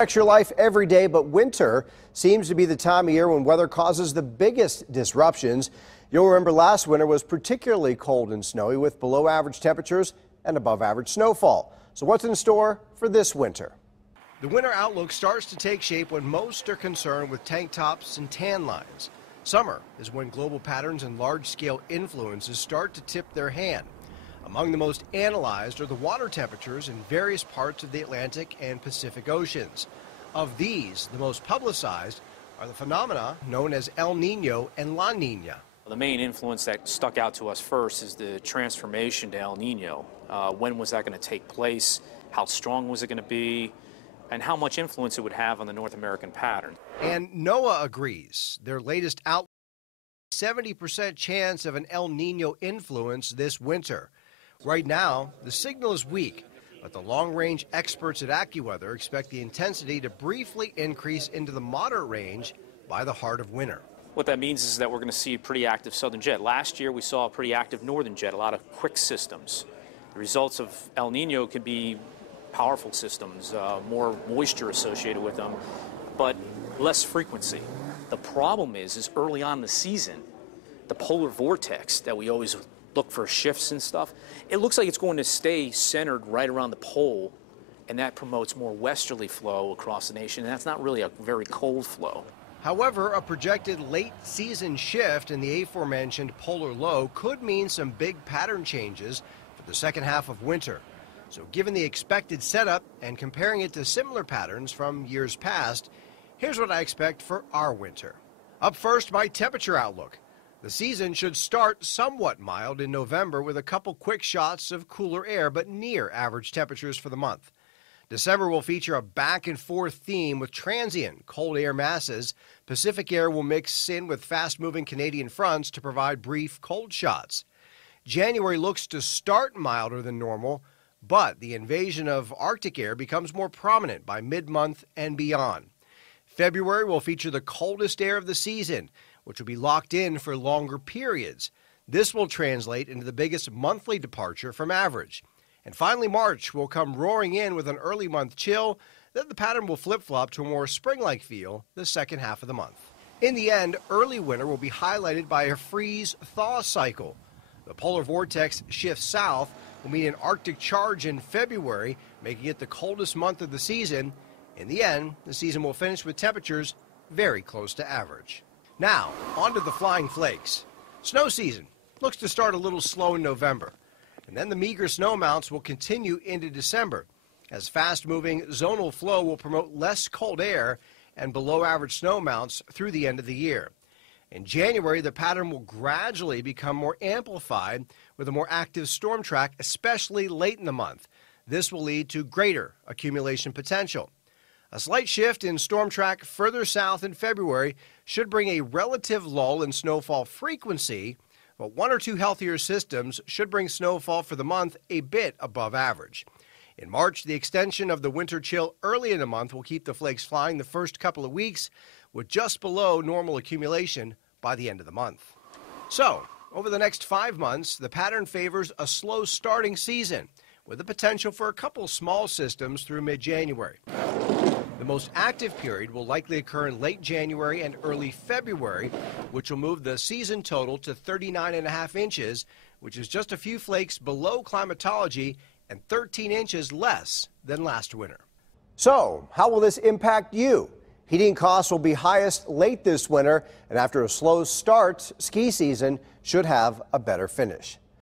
Affects your life every day, but winter seems to be the time of year when weather causes the biggest disruptions. You'll remember last winter was particularly cold and snowy with below average temperatures and above average snowfall. So what's in store for this winter? The winter outlook starts to take shape when most are concerned with tank tops and tan lines. Summer is when global patterns and large-scale influences start to tip their hand. Among the most analyzed are the water temperatures in various parts of the Atlantic and Pacific Oceans. Of these, the most publicized are the phenomena known as El Nino and La Nina. The main influence that stuck out to us first is the transformation to El Nino. When was that going to take place? How strong was it going to be? And how much influence it would have on the North American pattern. And NOAA agrees. Their latest outlook, 70% chance of an El Nino influence this winter. Right now, the signal is weak, but the long-range experts at AccuWeather expect the intensity to briefly increase into the moderate range by the heart of winter. What that means is that we're going to see a pretty active southern jet. Last year, we saw a pretty active northern jet, a lot of quick systems. The results of El Nino could be powerful systems, more moisture associated with them, but less frequency. The problem is early on in the season, the polar vortex that we always look for shifts and stuff, it looks like it's going to stay centered right around the pole, and that promotes more westerly flow across the nation, and that's not really a very cold flow. However, a projected late season shift in the aforementioned polar low could mean some big pattern changes for the second half of winter. So given the expected setup and comparing it to similar patterns from years past, here's what I expect for our winter. Up first, my temperature outlook. The season should start somewhat mild in November with a couple quick shots of cooler air, but near average temperatures for the month. December will feature a back-and-forth theme with transient cold air masses. Pacific air will mix in with fast-moving Canadian fronts to provide brief cold shots. January looks to start milder than normal, but the invasion of Arctic air becomes more prominent by mid-month and beyond. February will feature the coldest air of the season, which will be locked in for longer periods. This will translate into the biggest monthly departure from average. And finally, March will come roaring in with an early month chill. Then the pattern will flip-flop to a more spring-like feel the second half of the month. In the end, early winter will be highlighted by a freeze-thaw cycle. The polar vortex shifts south will mean an Arctic charge in February, making it the coldest month of the season. In the end, the season will finish with temperatures very close to average. Now, on to the flying flakes. Snow season looks to start a little slow in November, and then the meager snow amounts will continue into December, as fast-moving zonal flow will promote less cold air and below-average snow amounts through the end of the year. In January, the pattern will gradually become more amplified with a more active storm track, especially late in the month. This will lead to greater accumulation potential. A slight shift in storm track further south in February should bring a relative lull in snowfall frequency, but one or two healthier systems should bring snowfall for the month a bit above average. In March, the extension of the winter chill early in the month will keep the flakes flying the first couple of weeks, with just below normal accumulation by the end of the month. So, over the next 5 months, the pattern favors a slow starting season, with the potential for a couple small systems through mid-January. The most active period will likely occur in late January and early February, which will move the season total to 39.5 inches, which is just a few flakes below climatology and 13 inches less than last winter. So, how will this impact you? Heating costs will be highest late this winter, and after a slow start, ski season should have a better finish.